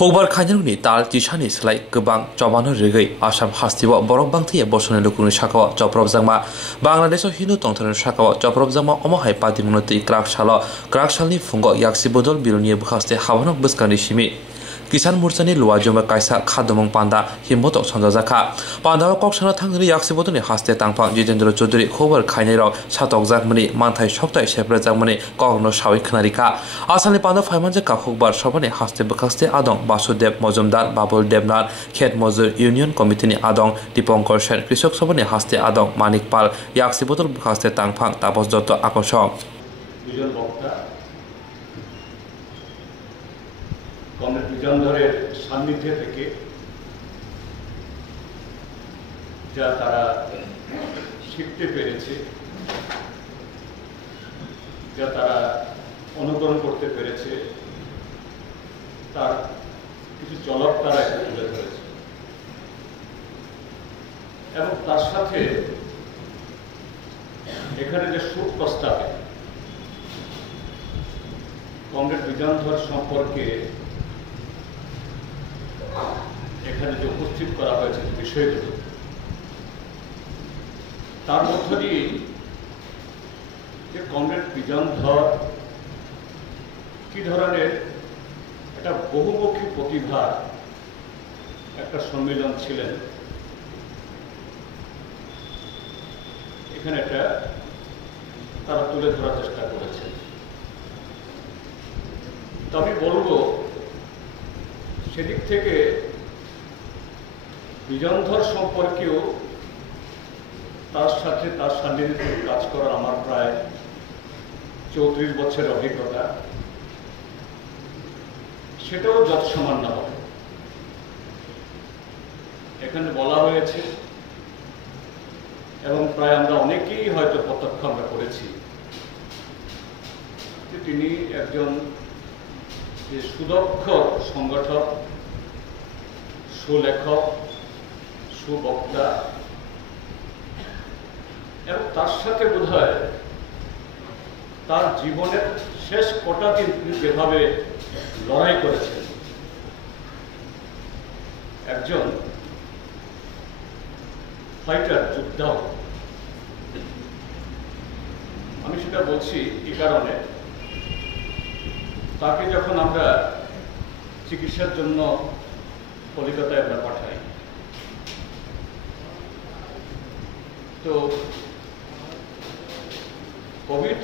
Hukbar Khainairokni tal Jisani Slai Gebang Cobano Regay Asam Hastiwa Borok Bangti Bosone Lukuni Sakao Joprov Zangma Bangladesh Hindu Tongton Sakao Joprov Zangma Omohai Patimungno Krak Shalo Krak Shalni Fungo Yaksi Bodol Birunia Bukhaste Havanok Buskani Shimi Kisan Mursani Luajuma Kaisa Dumung Panda Himotok Sanjaka Panda Koksana Tangri Yaksi Bodoni Haste Tangpang Jitendra Chudri Hukbar Khainairok Satok Zakmani Mantai Shoptai Shepra Zakmani Kogno Shawi Khanarika Asani Panda Faimanja Hukbar Shobani Haste Bukaste Adong Basudev Mozumdar Babul Devnar Khet Mozur Union Committee Adong Diponkor Shen Krishok Sobani Haste Adong Manik Pal Yaksi Bodol Bukaste Tangpang Tapos Dotto Akosho comrade বিজনধরের সান্নিধ্যে থেকে যা তারা শিখতে পেরেছে যা তারা অনুকরণ করতে পেরেছে তার কিছু ঝলক তারা এখানে তুলে ধরেছে এবং তার সাথে এখানে যে শোক প্রস্তাবে কমরেড বিজনধর সম্পর্কে এখানে যে উপস্থিত করা হয়েছে বিষয়গুলো তার মধ্য দিয়ে যে কমরেড বিজনধর কি ধরনের একটা বহুমুখী প্রতিভা একটা সম্মেলন ছিলেন এখানে একটা তারা তুলে ধরার চেষ্টা করেছে তো আমি বলবো সেদিক থেকে বিজনধর সম্পর্কেও তার সাথে তার সান্নিধ্যে কাজ করা আমার প্রায় 34 বছরের অভিজ্ঞতা সেটাও যৎসামান্য হবে এখানে বলা হয়েছে এবং প্রায় আমরা অনেকেই হয়তো প্রত্যক্ষ আমরা করেছি যে তিনি একজন সুদক্ষ সংগঠক সুলেখক সুবক্তা এবং তার সাথে বোধহয় তার জীবনের শেষ কটা দিন তিনি যেভাবে লড়াই করেছেন একজন ফাইটার যোদ্ধাও আমি সেটা বলছি এই কারণে তাকে যখন আমরা চিকিৎসার জন্য কলিকাতায় আমরা পাঠাই তো কোভিড